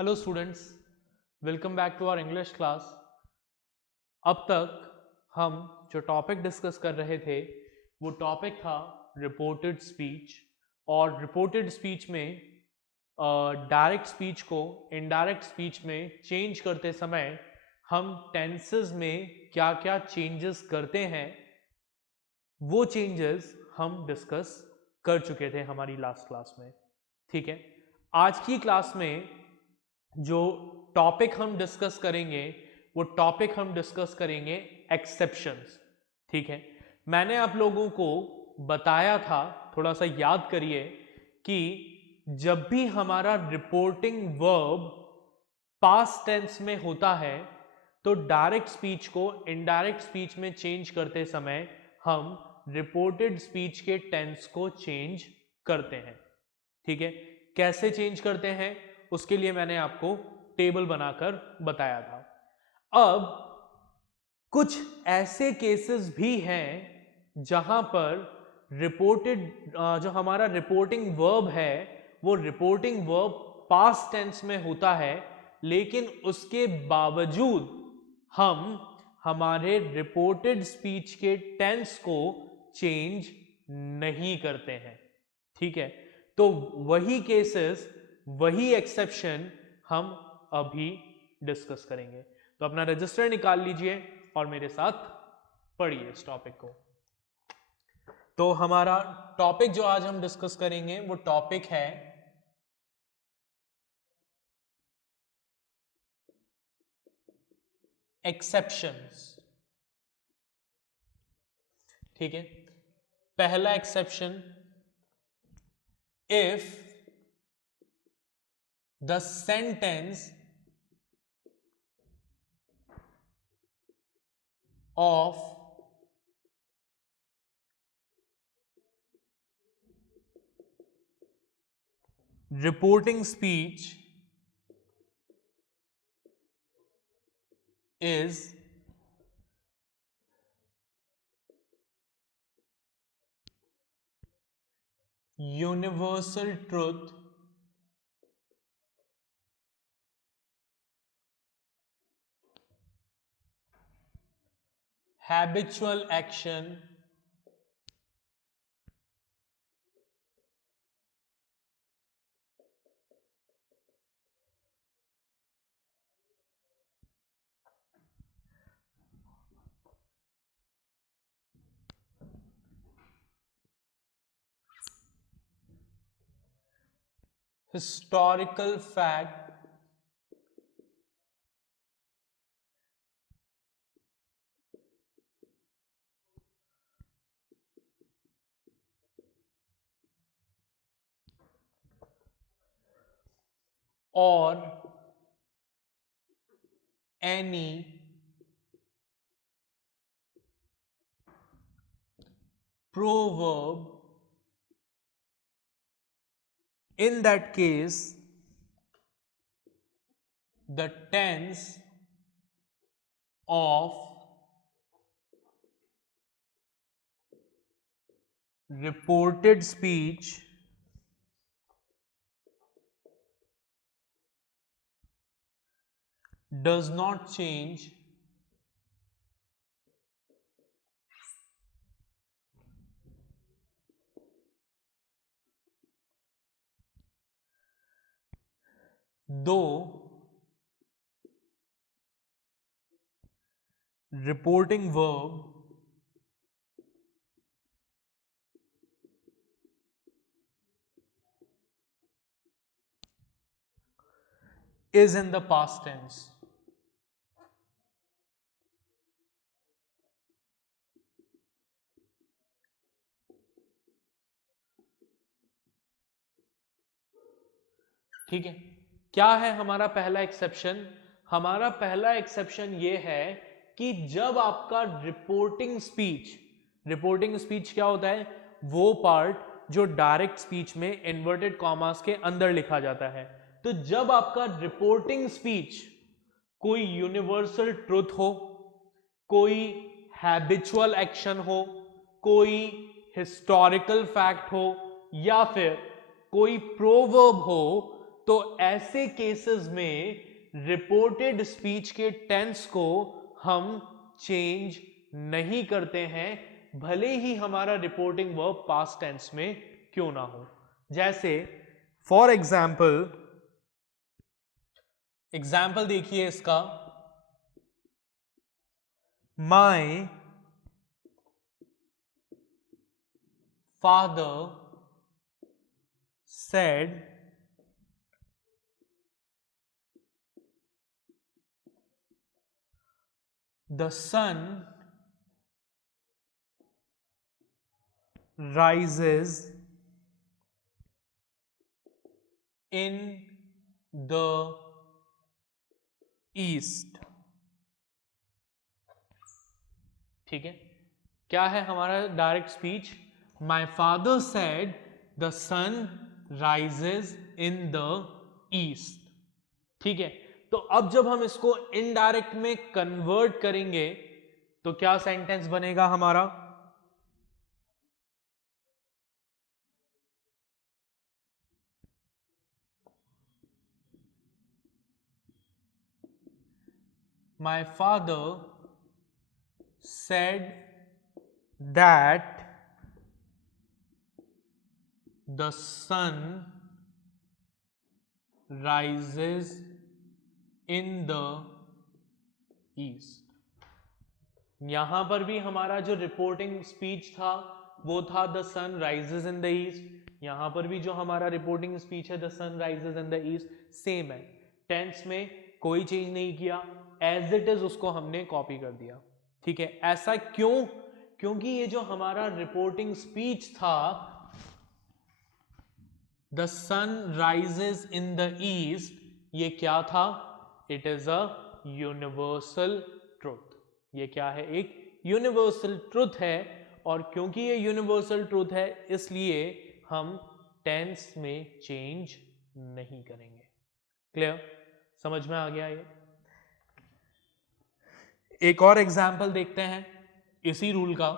Hello students, welcome back to our English class. अब तक हम जो टॉपिक डिस्कस कर रहे थे वो टॉपिक था रिपोर्टेड स्पीच। और रिपोर्टेड स्पीच में डायरेक्ट स्पीच को इनडायरेक्ट स्पीच में चेंज करते समय हम टेंसेस में क्या क्या चेंजेस करते हैं वो चेंजेस हम डिस्कस कर चुके थे हमारी लास्ट क्लास में। ठीक है, आज की क्लास में जो टॉपिक हम डिस्कस करेंगे वो टॉपिक हम डिस्कस करेंगे एक्सेप्शंस। ठीक है, मैंने आप लोगों को बताया था, थोड़ा सा याद करिए कि जब भी हमारा रिपोर्टिंग वर्ब पास्ट टेंस में होता है तो डायरेक्ट स्पीच को इनडायरेक्ट स्पीच में चेंज करते समय हम रिपोर्टेड स्पीच के टेंस को चेंज करते हैं। ठीक है, कैसे चेंज करते हैं उसके लिए मैंने आपको टेबल बनाकर बताया था। अब कुछ ऐसे केसेस भी हैं जहां पर रिपोर्टेड जो हमारा रिपोर्टिंग वर्ब है वो रिपोर्टिंग वर्ब पास्ट टेंस में होता है, लेकिन उसके बावजूद हम हमारे रिपोर्टेड स्पीच के टेंस को चेंज नहीं करते हैं। ठीक है, तो वही केसेस, वही एक्सेप्शन हम अभी डिस्कस करेंगे। तो अपना रजिस्टर निकाल लीजिए और मेरे साथ पढ़िए इस टॉपिक को। तो हमारा टॉपिक जो आज हम डिस्कस करेंगे वो टॉपिक है एक्सेप्शंस। ठीक है, पहला exception, if the sentence of reporting speech is universal truth habitual action historical fact or any proverb. In that case the tense of reported speech does not change though reporting verb is in the past tense। ठीक है, क्या है हमारा पहला exception? हमारा पहला exception ये है कि जब आपका रिपोर्टिंग स्पीच क्या होता है? वो पार्ट जो डायरेक्ट स्पीच में इन्वर्टेड कॉमास के अंदर लिखा जाता है। तो जब आपका रिपोर्टिंग स्पीच कोई यूनिवर्सल ट्रुथ हो, कोई हैबिचुअल एक्शन हो, कोई हिस्टोरिकल फैक्ट हो, या फिर कोई प्रोवर्ब हो, तो ऐसे केसेस में रिपोर्टेड स्पीच के टेंस को हम चेंज नहीं करते हैं, भले ही हमारा रिपोर्टिंग वर्ब पास्ट टेंस में क्यों ना हो। जैसे फॉर एग्जाम्पल देखिए इसका, my father said the sun rises in the east। ठीक है, क्या है हमारा direct speech? My father said the sun rises in the east. ठीक है, तो अब जब हम इसको इनडायरेक्ट में कन्वर्ट करेंगे तो क्या सेंटेंस बनेगा हमारा? My father said that the sun rises in the east। यहां पर भी हमारा जो रिपोर्टिंग स्पीच था वो था the sun rises in the east. यहां पर भी जो हमारा रिपोर्टिंग स्पीच है the sun rises in the east same है, टेंस में कोई चेंज नहीं किया, एज इट इज उसको हमने कॉपी कर दिया। ठीक है, ऐसा क्यों? क्योंकि ये जो हमारा रिपोर्टिंग स्पीच था the sun rises in the east, ये क्या था? It is a universal truth. ये क्या है? एक यूनिवर्सल ट्रुथ है, और क्योंकि ये यूनिवर्सल ट्रुथ है इसलिए हम टेंस में चेंज नहीं करेंगे। क्लियर? समझ में आ गया ये? एक और एग्जाम्पल देखते हैं इसी रूल का।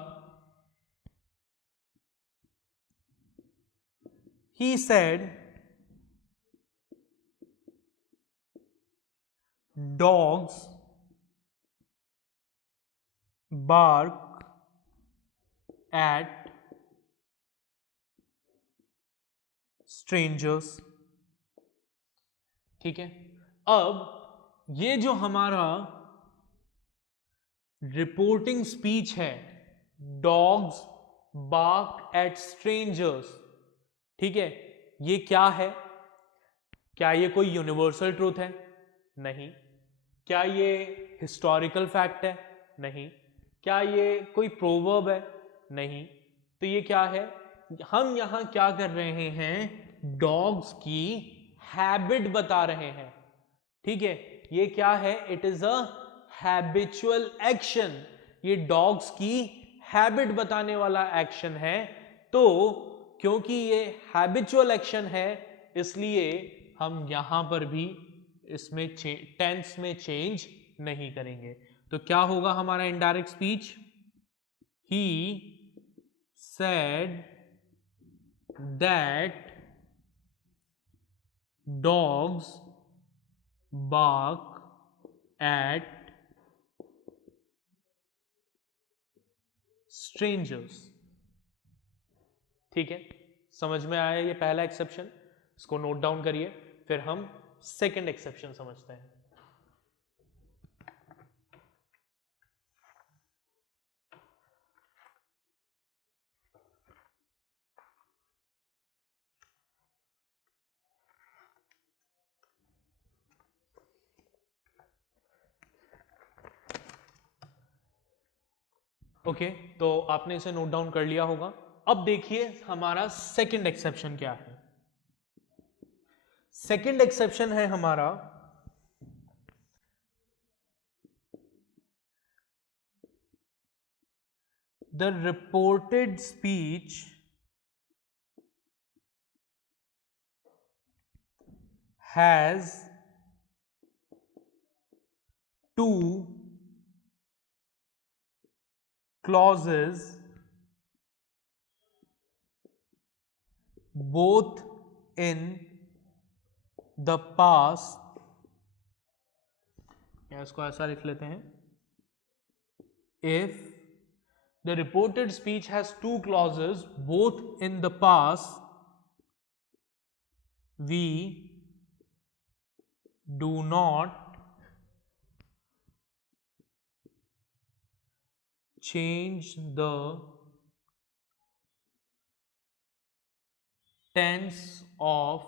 He said dogs bark at strangers। ठीक है, अब ये जो हमारा रिपोर्टिंग स्पीच है डॉग्स बार्क एट स्ट्रेंजर्स, ठीक है, ये क्या है? क्या ये कोई यूनिवर्सल ट्रूथ है? नहीं। क्या ये हिस्टोरिकल फैक्ट है? नहीं। क्या ये कोई प्रोवर्ब है? नहीं। तो ये क्या है? हम यहां क्या कर रहे हैं? डॉग्स की हैबिट बता रहे हैं। ठीक है, ये क्या है? It is a habitual action. ये डॉग्स की हैबिट बताने वाला एक्शन है। तो क्योंकि ये हैबिचुअल एक्शन है इसलिए हम यहां पर भी इसमें टेंस में चेंज नहीं करेंगे। तो क्या होगा हमारा indirect speech? He said that dogs bark at strangers। ठीक है, समझ में आया ये पहला एक्सेप्शन? इसको नोट डाउन करिए, फिर हम सेकंड एक्सेप्शन समझते हैं। ओके, तो आपने इसे नोट डाउन कर लिया होगा। अब देखिए हमारा सेकंड एक्सेप्शन क्या है। सेकंड एक्सेप्शन है हमारा the reported speech has two clauses both in the past, या इसको ऐसा लिख लेते हैं, if the reported speech has two clauses both in the past, we do not change the tense of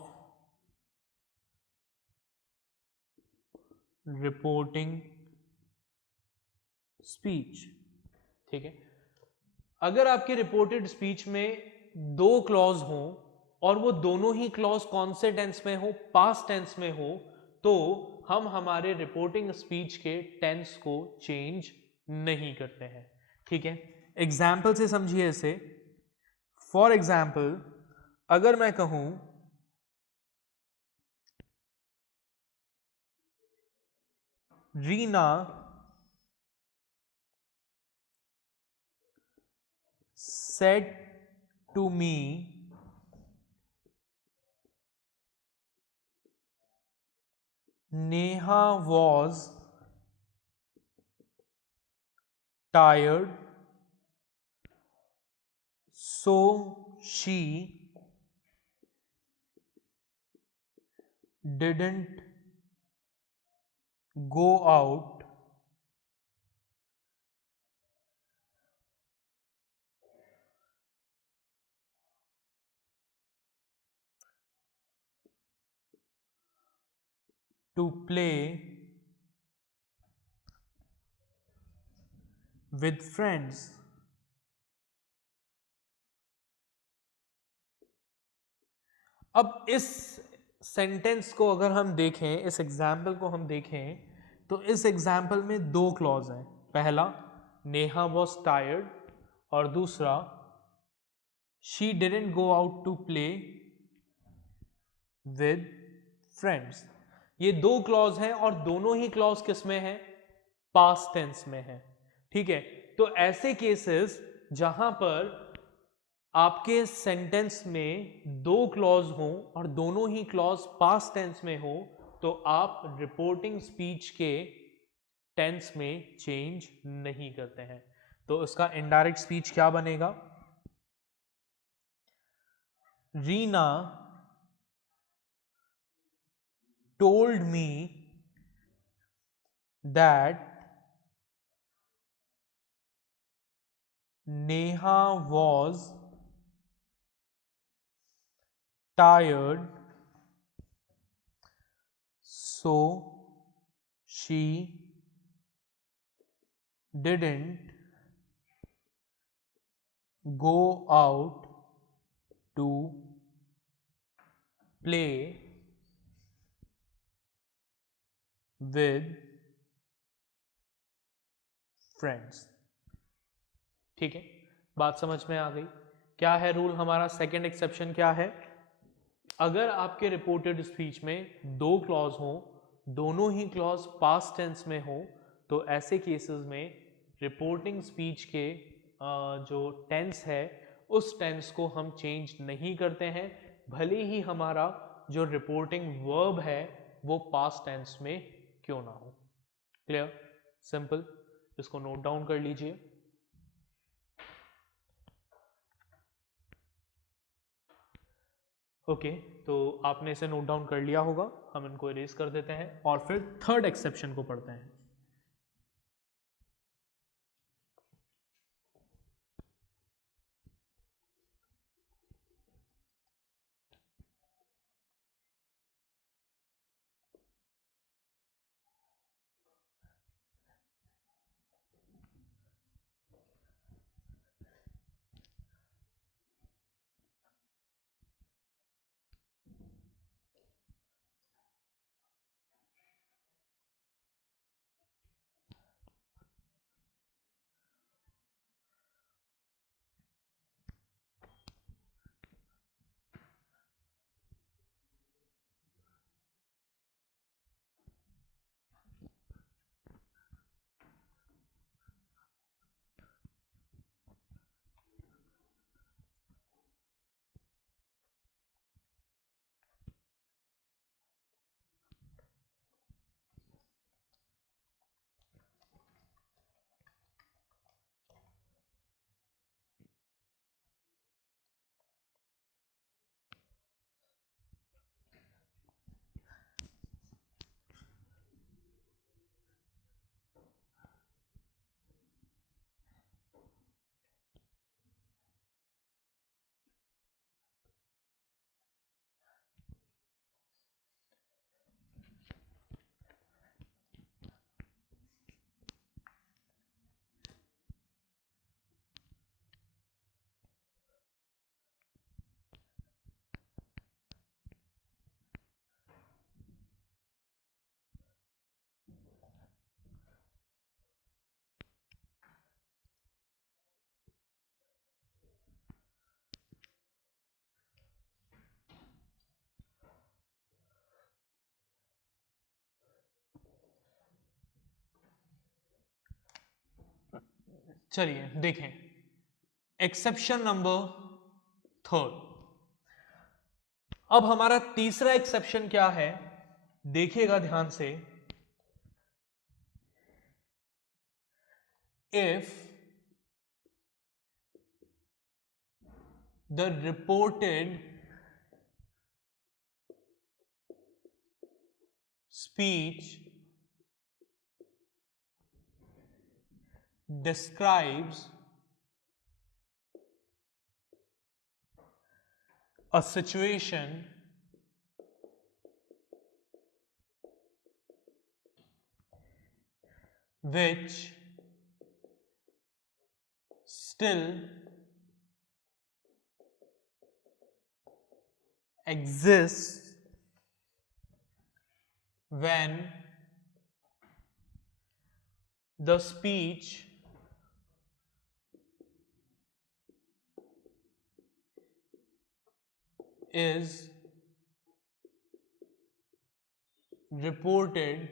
reporting speech। ठीक है, अगर आपके रिपोर्टेड स्पीच में दो क्लॉज हों और वो दोनों ही क्लॉज कौन से टेंस में हो, पास्ट टेंस में हो, तो हम हमारे रिपोर्टिंग स्पीच के टेंस को चेंज नहीं करते हैं। ठीक है, एग्जाम्पल से समझिए इसे। फॉर एग्जाम्पल, अगर मैं कहूं Reena said to me Neha was tired, so she didn't go out to play with friends। अब इस सेंटेंस को अगर हम देखें, इस एग्जाम्पल को हम देखें, तो इस एग्जाम्पल में दो क्लॉज हैं। पहला, नेहा वॉज टायर्ड, और दूसरा, she didn't go out to play with friends. ये दो क्लॉज हैं और दोनों ही क्लॉज किस में है, पास्ट टेंस में है। ठीक है, तो ऐसे केसेस जहां पर आपके सेंटेंस में दो क्लॉज हों और दोनों ही क्लॉज पास्ट टेंस में हो, तो आप रिपोर्टिंग स्पीच के टेंस में चेंज नहीं करते हैं। तो इसका इनडायरेक्ट स्पीच क्या बनेगा, Reena told me that Neha was tired, so she didn't go out to play with friends. ठीक है, बात समझ में आ गई। क्या है रूल हमारा, सेकंड एक्सेप्शन क्या है, अगर आपके रिपोर्टेड स्पीच में दो क्लॉज हो, दोनों ही क्लॉज पास्ट टेंस में हो, तो ऐसे केसेस में रिपोर्टिंग स्पीच के जो टेंस है उस टेंस को हम चेंज नहीं करते हैं, भले ही हमारा जो रिपोर्टिंग वर्ब है वो पास्ट टेंस में क्यों ना हो। क्लियर, सिंपल, इसको नोट डाउन कर लीजिए। ओके, तो आपने इसे नोट डाउन कर लिया होगा, हम इनको इरेज कर देते हैं और फिर थर्ड एक्सेप्शन को पढ़ते हैं। चलिए देखें एक्सेप्शन नंबर 3। अब हमारा तीसरा एक्सेप्शन क्या है, देखिएगा ध्यान से। If the reported speech describes a situation which still exists when the speech is reported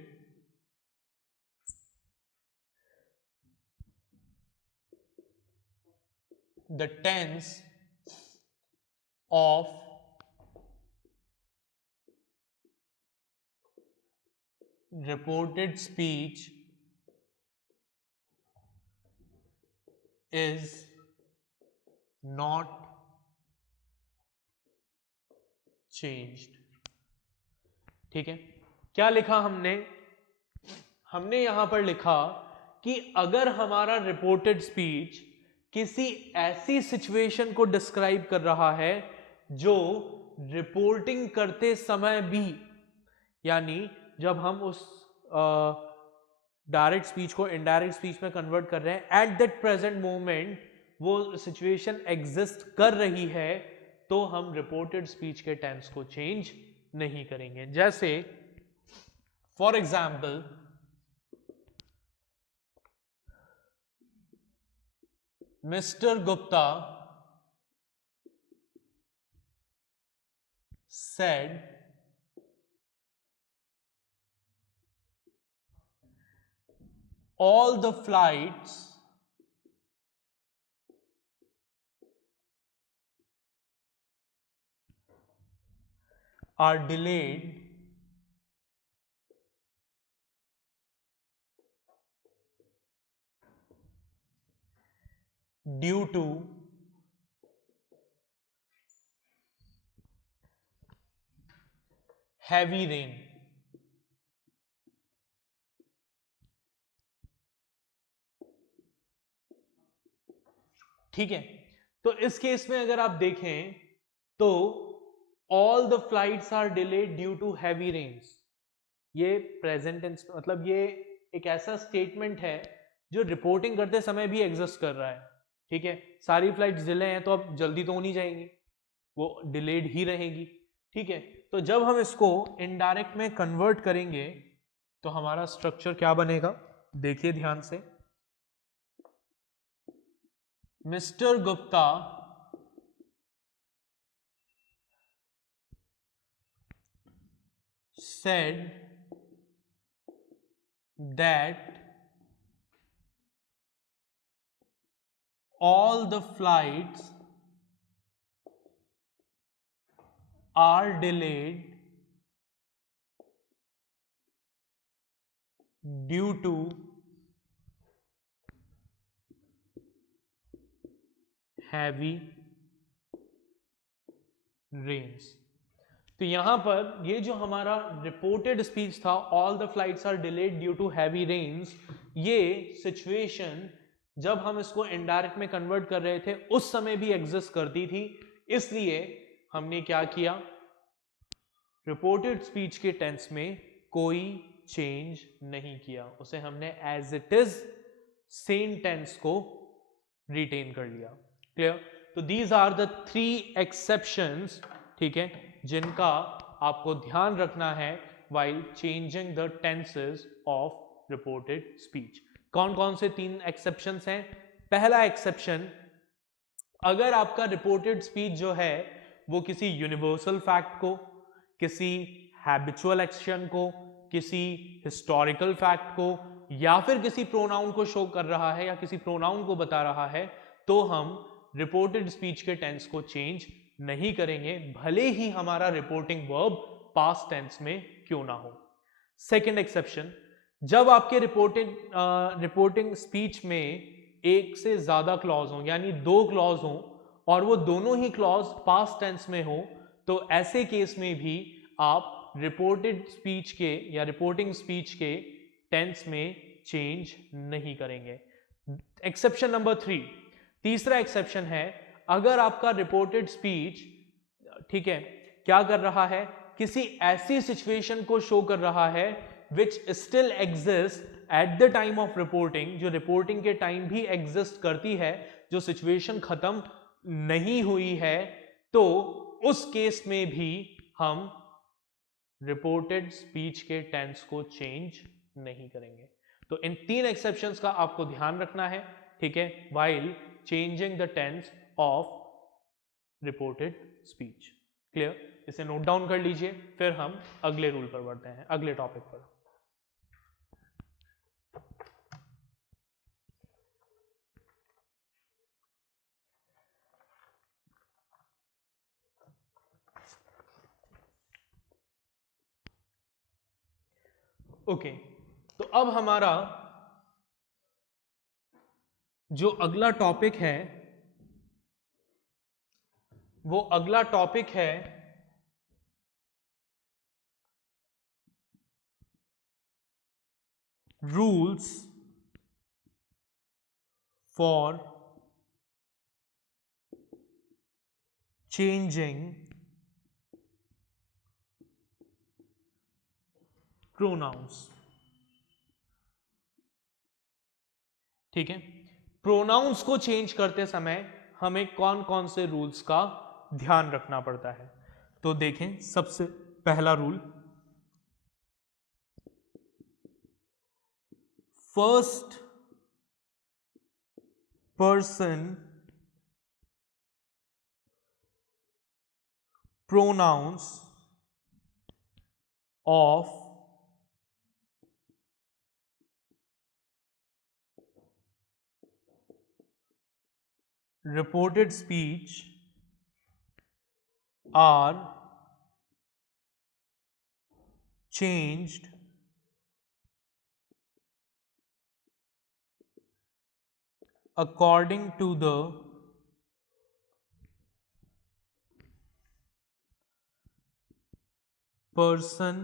the tense of reported speech is not changed। ठीक है, क्या लिखा हमने? हमने यहां पर लिखा कि अगर हमारा रिपोर्टेड स्पीच किसी ऐसी सिचुएशन को डिस्क्राइब कर रहा है जो रिपोर्टिंग करते समय भी, यानी जब हम उस डायरेक्ट स्पीच को इनडायरेक्ट स्पीच में कन्वर्ट कर रहे हैं, एट दैट प्रेजेंट मोमेंट वो सिचुएशन एग्जिस्ट कर रही है, तो हम रिपोर्टेड स्पीच के टेंस को चेंज नहीं करेंगे। जैसे for example, Mr. Gupta said all the flights are delayed due to heavy rain। ठीक है, तो इस केस में अगर आप देखें तो all the flights are delayed due to heavy rains, ये प्रेजेंट टेंस, मतलब ये एक ऐसा स्टेटमेंट है जो रिपोर्टिंग करते समय भी एग्जिस्ट कर रहा है। ठीक है, सारी फ्लाइट्स डिले हैं तो अब जल्दी तो नहीं जाएंगी, वो डिलेड ही रहेगी। ठीक है, तो जब हम इसको इनडायरेक्ट में कन्वर्ट करेंगे तो हमारा स्ट्रक्चर क्या बनेगा, देखिए ध्यान से। Mister Gupta said that all the flights are delayed due to heavy rains। तो यहां पर ये जो हमारा रिपोर्टेड स्पीच था, all the flights are delayed due to heavy rains, ये सिचुएशन जब हम इसको इनडायरेक्ट में कन्वर्ट कर रहे थे उस समय भी एग्जिस्ट करती थी, इसलिए हमने क्या किया, रिपोर्टेड स्पीच के टेंस में कोई चेंज नहीं किया, उसे हमने as it is same tense को रिटेन कर लिया। क्लियर? तो दीज आर द 3 एक्सेप्शंस, ठीक है, जिनका आपको ध्यान रखना है while changing the tenses of reported speech। कौन कौन से 3 एक्सेप्शंस हैं? पहला एक्सेप्शन, अगर आपका रिपोर्टेड स्पीच जो है वो किसी यूनिवर्सल फैक्ट को, किसी हैबिचुअल एक्शन को, किसी हिस्टोरिकल फैक्ट को या फिर किसी प्रोनाउन को शो कर रहा है या किसी प्रोनाउन को बता रहा है, तो हम रिपोर्टेड स्पीच के टेंस को चेंज नहीं करेंगे, भले ही हमारा रिपोर्टिंग वर्ब पास्ट टेंस में क्यों ना हो। सेकेंड एक्सेप्शन, जब आपके रिपोर्टिंग स्पीच में एक से ज्यादा क्लॉज हो, यानी दो क्लॉज हो और वो दोनों ही क्लॉज पास्ट टेंस में हो, तो ऐसे केस में भी आप रिपोर्टेड स्पीच के या रिपोर्टिंग स्पीच के टेंस में चेंज नहीं करेंगे। एक्सेप्शन नंबर 3, तीसरा एक्सेप्शन है, अगर आपका रिपोर्टेड स्पीच, ठीक है, क्या कर रहा है, किसी ऐसी सिचुएशन को शो कर रहा है which still exist at the time of reporting, जो रिपोर्टिंग के टाइम भी एग्जिस्ट करती है, जो सिचुएशन खत्म नहीं हुई है, तो उस केस में भी हम रिपोर्टेड स्पीच के टेंस को चेंज नहीं करेंगे। तो इन 3 एक्सेप्शंस का आपको ध्यान रखना है, ठीक है, while changing the tense of reported speech. Clear? इसे नोट डाउन कर लीजिए, फिर हम अगले रूल पर बढ़ते हैं, अगले टॉपिक पर। ओके, तो अब हमारा जो अगला टॉपिक है, वो अगला टॉपिक है रूल्स फॉर चेंजिंग प्रोनाउंस। ठीक है, प्रोनाउंस को चेंज करते समय हमें कौन कौन से रूल्स का ध्यान रखना पड़ता है। तो देखें, सबसे पहला rule, first person pronouns of reported speech are changed according to the person,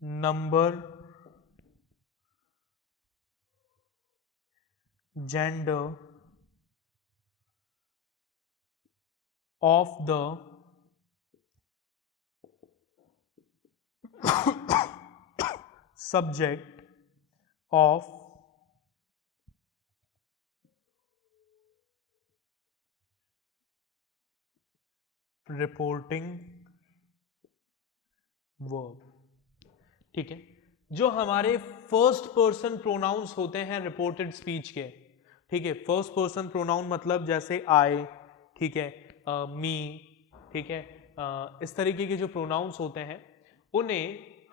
number, gender of the subject of reporting verb. ठीक है, जो हमारे फर्स्ट पर्सन प्रोनाउंस होते हैं रिपोर्टेड स्पीच के, ठीक है, फर्स्ट पर्सन प्रोनाउन मतलब जैसे आई, ठीक है, मी, ठीक है, इस तरीके के जो प्रोनाउंस होते हैं, उन्हें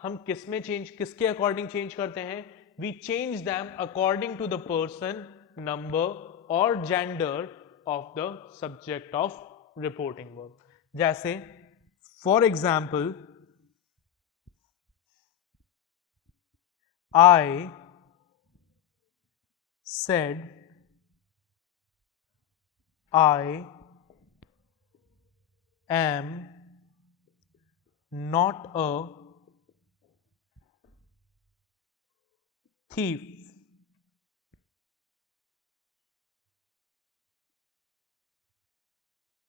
हम किस में चेंज, किसके अकॉर्डिंग चेंज करते हैं? We change them according to the person, number और gender of the subject of reporting verb. जैसे for example, I said I am not a thief.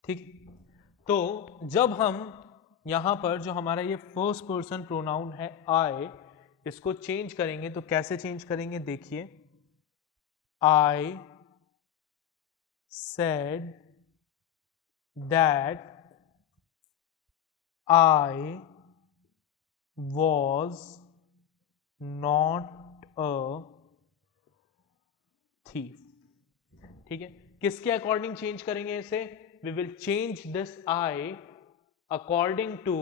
ठीक, तो जब हम यहां पर जो हमारा ये फर्स्ट पर्सन प्रोनाउन है आई, इसको चेंज करेंगे तो कैसे चेंज करेंगे? देखिए, I said that I was not a thief. ठीक है, किसके अकॉर्डिंग चेंज करेंगे इसे? We will change this I according to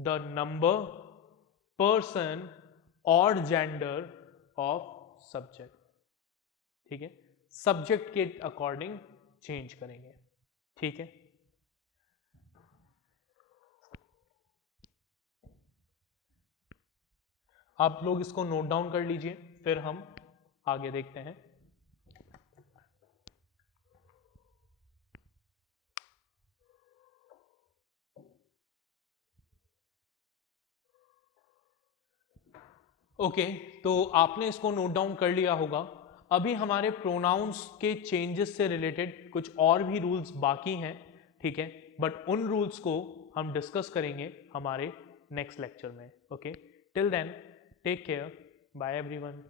the number person और जेंडर ऑफ सब्जेक्ट, ठीक है, सब्जेक्ट के अकॉर्डिंग चेंज करेंगे, ठीक है। आप लोग इसको नोट डाउन कर लीजिए, फिर हम आगे देखते हैं। ओके, तो आपने इसको नोट डाउन कर लिया होगा। अभी हमारे प्रोनाउंस के चेंजेस से रिलेटेड कुछ और भी रूल्स बाकी हैं, ठीक है, बट उन रूल्स को हम डिस्कस करेंगे हमारे नेक्स्ट लेक्चर में। Okay, till then take care, bye everyone.